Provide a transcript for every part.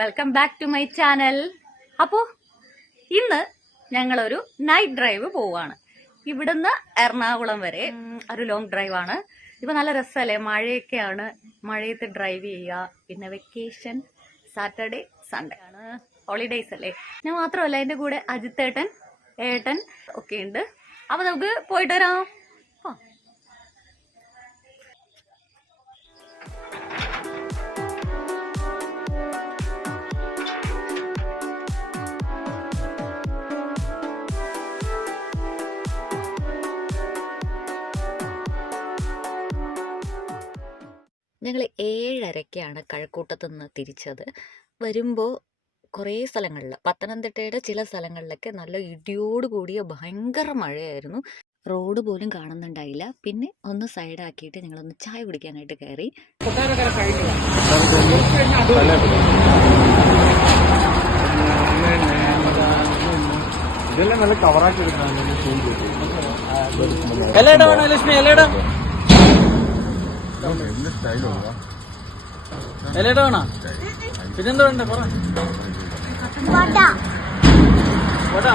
Welcome back to my channel അപ്പോൾ ഇന്ന് ഞങ്ങളൊരു നൈറ്റ് ഡ്രൈവ് പോവാണ്. ഇവിടുന്ന് എറണാകുളം വരെ. ഒരു ലോങ് ഡ്രൈവ് ആണ്. ഇപ്പൊ നല്ല രസമല്ലേ മഴയൊക്കെയാണ്. മഴയത്ത് ഡ്രൈവ് ചെയ്യുക. പിന്നെ വെക്കേഷൻ സാറ്റർഡേ സൺഡേ ആണ്. ഹോളിഡേയ്സ് അല്ലേ? ഞാൻ മാത്രമല്ല എന്റെ കൂടെ അജിത്തേട്ടൻ ഏട്ടൻ ഒക്കെ ഉണ്ട്. അപ്പൊ നമുക്ക് പോയിട്ട് വരാം. ഞങ്ങൾ ഏഴരയ്ക്കാണ് കഴക്കൂട്ടത്തു നിന്ന് തിരിച്ചത്. വരുമ്പോൾ കുറേ സ്ഥലങ്ങളിൽ പത്തനംതിട്ടയുടെ ചില സ്ഥലങ്ങളിലൊക്കെ നല്ല ഇടിയോട് കൂടിയ ഭയങ്കര മഴയായിരുന്നു. റോഡ് പോലും കാണുന്നുണ്ടായില്ല. പിന്നെ ഒന്ന് സൈഡാക്കിയിട്ട് ഞങ്ങളൊന്ന് ചായ കുടിക്കാനായിട്ട് കയറി. ഇതെല്ലാം നല്ല കവറാക്കി എടുക്കണം എന്ത് സ്റ്റൈലുള്ള എല്ലടാ വേണോ? പിന്നെന്താ വേണ്ടേ? പറ. വടാ.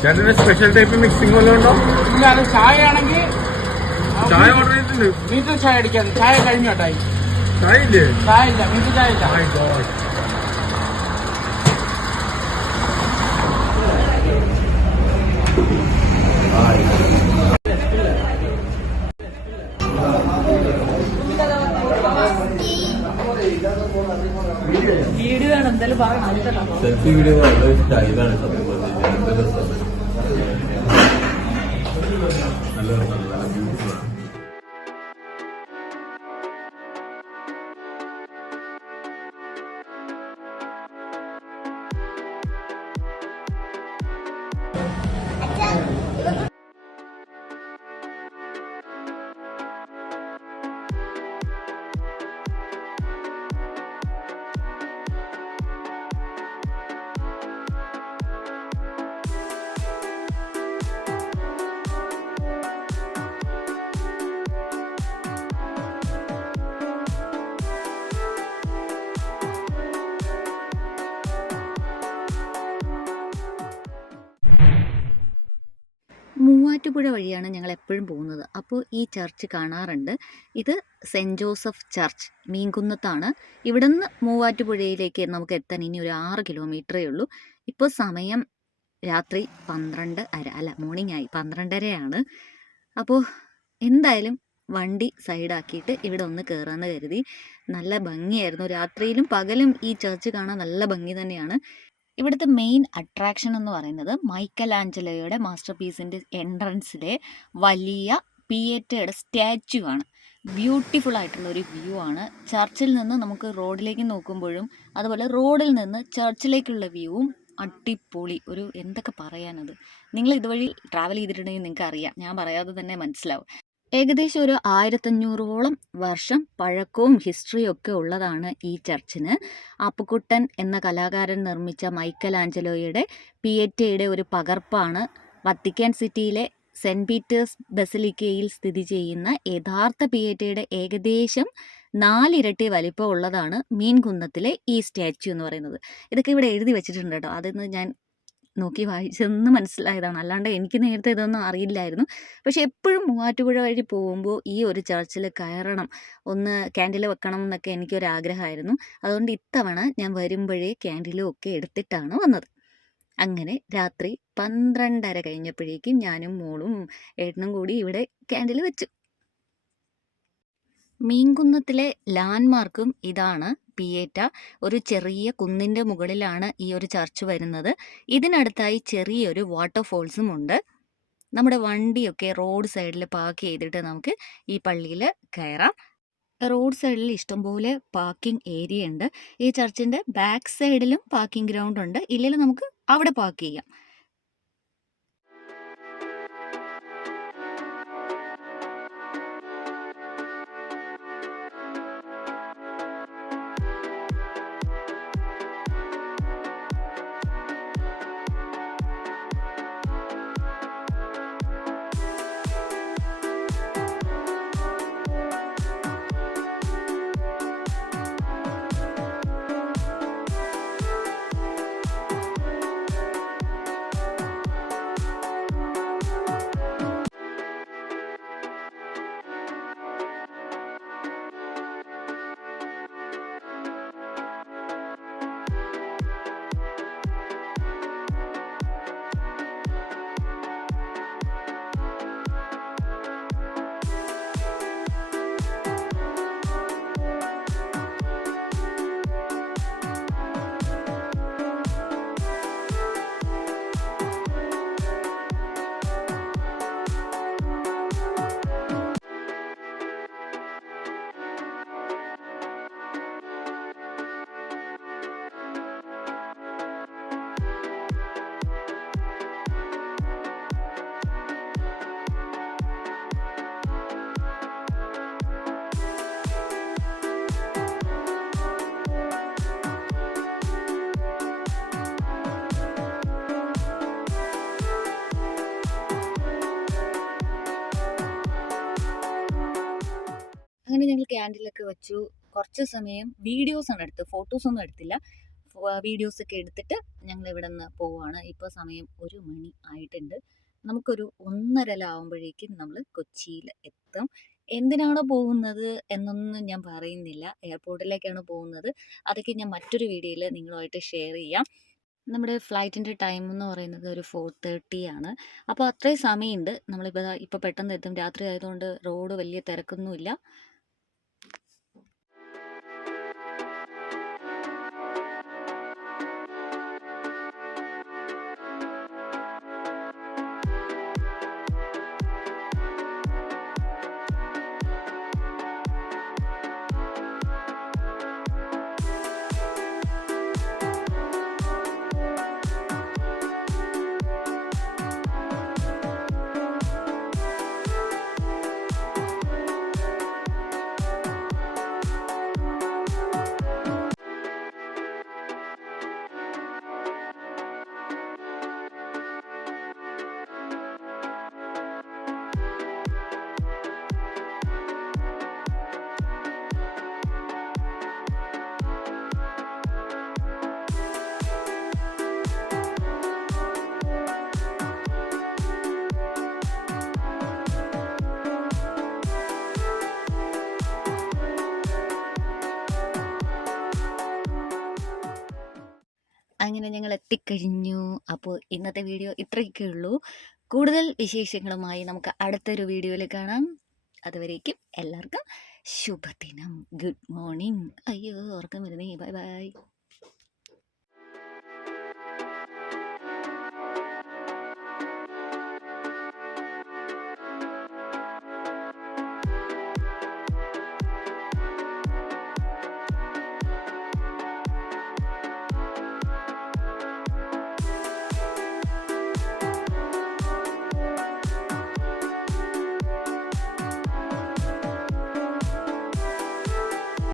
ചേട്ടന് സ്പെഷ്യൽ ടൈപ്പ് മിക്സിംഗ് വല്ലതും ഉണ്ടോ? ഇല്ല അത് ചായ ആണെങ്കിൽ ചായ ഓർഡർ ചെയ്തിട്ടുണ്ട്. മീറ്റർ ചായ അടിക്കാതെ ചായ കഴിഞ്ഞോട്ടായി ചായ ഇല്ലേ? ചായ ഇല്ല മീറ്റർ ചായ ഇല്ല. My God. വീഡിയോ എന്തായാലും സെൽഫി വീഡിയോ വളരെ സ്റ്റൈലാണ് സത്യം നല്ല നല്ല ബ്യൂട്ടിഫുൾ ആണ്. മൂവാറ്റുപുഴ വഴിയാണ് ഞങ്ങൾ എപ്പോഴും പോകുന്നത്. അപ്പോൾ ഈ ചർച്ച് കാണാറുണ്ട്. ഇത് സെന്റ് ജോസഫ് ചർച്ച് മീൻകുന്നത്താണ്. ഇവിടെ നിന്ന് മൂവാറ്റുപുഴയിലേക്ക് നമുക്ക് എത്താൻ ഇനി ഒരു ആറ് കിലോമീറ്ററേ ഉള്ളൂ. ഇപ്പോൾ സമയം രാത്രി പന്ത്രണ്ട് അര അല്ല മോർണിംഗ് ആയി പന്ത്രണ്ടരയാണ്. അപ്പോൾ എന്തായാലും വണ്ടി സൈഡാക്കിയിട്ട് ഇവിടെ ഒന്ന് കയറാമെന്ന് കരുതി. നല്ല ഭംഗിയായിരുന്നു. രാത്രിയിലും പകലും ഈ ചർച്ച് കാണാൻ നല്ല ഭംഗി തന്നെയാണ്. ഇവിടുത്തെ മെയിൻ അട്രാക്ഷൻ എന്ന് പറയുന്നത് മൈക്കൽ ആഞ്ചലോയുടെ മാസ്റ്റർ പീസിന്റെ എൻട്രൻസിലെ വലിയ പിയേറ്റയുടെ സ്റ്റാച്ചു ആണ്. ബ്യൂട്ടിഫുൾ ആയിട്ടുള്ള ഒരു വ്യൂ ആണ്. ചർച്ചിൽ നിന്ന് നമുക്ക് റോഡിലേക്ക് നോക്കുമ്പോഴും അതുപോലെ റോഡിൽ നിന്ന് ചർച്ചിലേക്കുള്ള വ്യൂവും അടിപൊളി. ഒരു എന്തൊക്കെ പറയാനത്. നിങ്ങൾ ഇതുവഴി ട്രാവൽ ചെയ്തിട്ടുണ്ടെങ്കിൽ നിങ്ങൾക്ക് അറിയാം ഞാൻ പറയാതെ തന്നെ മനസ്സിലാവും. ഏകദേശം ഒരു ആയിരത്തഞ്ഞൂറോളം വർഷം പഴക്കവും ഹിസ്റ്ററിയും ഒക്കെ ഉള്ളതാണ് ഈ ചർച്ചിന് അപ്പുക്കുട്ടൻ എന്ന കലാകാരൻ നിർമ്മിച്ച മൈക്കൽ ആഞ്ചലോയുടെ പിയറ്റയുടെ ഒരു പകർപ്പാണ് വത്തിക്കാൻ സിറ്റിയിലെ സെന്റ് പീറ്റേഴ്സ് ബസലിക്കയിൽ സ്ഥിതി ചെയ്യുന്ന യഥാർത്ഥ പിയറ്റയുടെ ഏകദേശം നാലിരട്ടി വലിപ്പം ഉള്ളതാണ് മീൻകുന്നത്തിലെ ഈ സ്റ്റാച്യു എന്ന് പറയുന്നത്. ഇതൊക്കെ ഇവിടെ എഴുതി വെച്ചിട്ടുണ്ട് കേട്ടോ. അതൊന്ന് ഞാൻ നോക്കി വായിച്ചെന്ന് മനസ്സിലായതാണ്. അല്ലാണ്ട് എനിക്ക് നേരത്തെ ഇതൊന്നും അറിയില്ലായിരുന്നു. പക്ഷെ എപ്പോഴും മൂവാറ്റുപുഴ വഴി പോകുമ്പോൾ ഈ ഒരു ചർച്ചിൽ കയറണം ഒന്ന് ക്യാൻഡിൽ വെക്കണം എന്നൊക്കെ എനിക്കൊരാഗ്രഹമായിരുന്നു. അതുകൊണ്ട് ഇത്തവണ ഞാൻ വരുമ്പോഴേ ക്യാൻഡിലും ഒക്കെ എടുത്തിട്ടാണ് വന്നത്. അങ്ങനെ രാത്രി പന്ത്രണ്ടര കഴിഞ്ഞപ്പോഴേക്കും ഞാനും മോളും ഏട്ടനും കൂടി ഇവിടെ ക്യാൻഡിൽ വെച്ചു. മീൻകുന്നത്തിലെ ലാൻഡ്മാർക്കും ഇതാണ് പിയേറ്റ. ഒരു ചെറിയ കുന്നിന്റെ മുകളിലാണ് ഈ ഒരു ചർച്ച് വരുന്നത്. ഇതിനടുത്തായി ചെറിയൊരു വാട്ടർഫോൾസും ഉണ്ട്. നമ്മുടെ വണ്ടിയൊക്കെ റോഡ് സൈഡിൽ പാർക്ക് ചെയ്തിട്ട് നമുക്ക് ഈ പള്ളിയിൽ കയറാം. റോഡ് സൈഡിൽ ഇഷ്ടംപോലെ പാർക്കിംഗ് ഏരിയ ഉണ്ട്. ഈ ചർച്ചിന്റെ ബാക്ക് സൈഡിലും പാർക്കിംഗ് ഗ്രൗണ്ട് ഉണ്ട്. ഇല്ലെങ്കിൽ നമുക്ക് അവിടെ പാർക്ക് ചെയ്യാം. അങ്ങനെ ഞങ്ങൾ ക്യാൻഡിലൊക്കെ വെച്ചു. കുറച്ച് സമയം വീഡിയോസ് ആണ് എടുത്തത് ഫോട്ടോസ് ഒന്നും എടുത്തില്ല. വീഡിയോസ് ഒക്കെ എടുത്തിട്ട് ഞങ്ങൾ ഇവിടെ നിന്ന് പോവുകയാണ് ഇപ്പോൾ സമയം ഒരു മണി ആയിട്ടുണ്ട്. നമുക്കൊരു ഒന്നര ആവുമ്പോഴേക്കും നമ്മൾ കൊച്ചിയിൽ എത്തും. എന്തിനാണ് പോകുന്നത് എന്നൊന്നും ഞാൻ പറയുന്നില്ല. എയർപോർട്ടിലേക്കാണ് പോകുന്നത്. അതൊക്കെ ഞാൻ മറ്റൊരു വീഡിയോയിൽ നിങ്ങളുമായിട്ട് ഷെയർ ചെയ്യാം. നമ്മുടെ ഫ്ലൈറ്റിന്റെ ടൈം എന്ന് പറയുന്നത് ഒരു ഫോർ തേർട്ടി ആണ്. അപ്പോൾ അത്രയും സമയമുണ്ട്. നമ്മളിപ്പോൾ ഇപ്പോൾ പെട്ടെന്ന് എത്തും. രാത്രി ആയതുകൊണ്ട് റോഡ് വലിയ തിരക്കൊന്നുമില്ല. അങ്ങനെ ഞങ്ങൾ എത്തിക്കഴിഞ്ഞു അപ്പോൾ ഇന്നത്തെ വീഡിയോ ഇത്രയൊക്കെ ഉള്ളൂ കൂടുതൽ വിശേഷങ്ങളുമായി നമുക്ക് അടുത്തൊരു വീഡിയോയിൽ കാണാം. അതുവരേക്കും എല്ലാവർക്കും ശുഭദിനം. Good morning. അയ്യോ ഉറക്കം വരുന്നേ. Bye bye.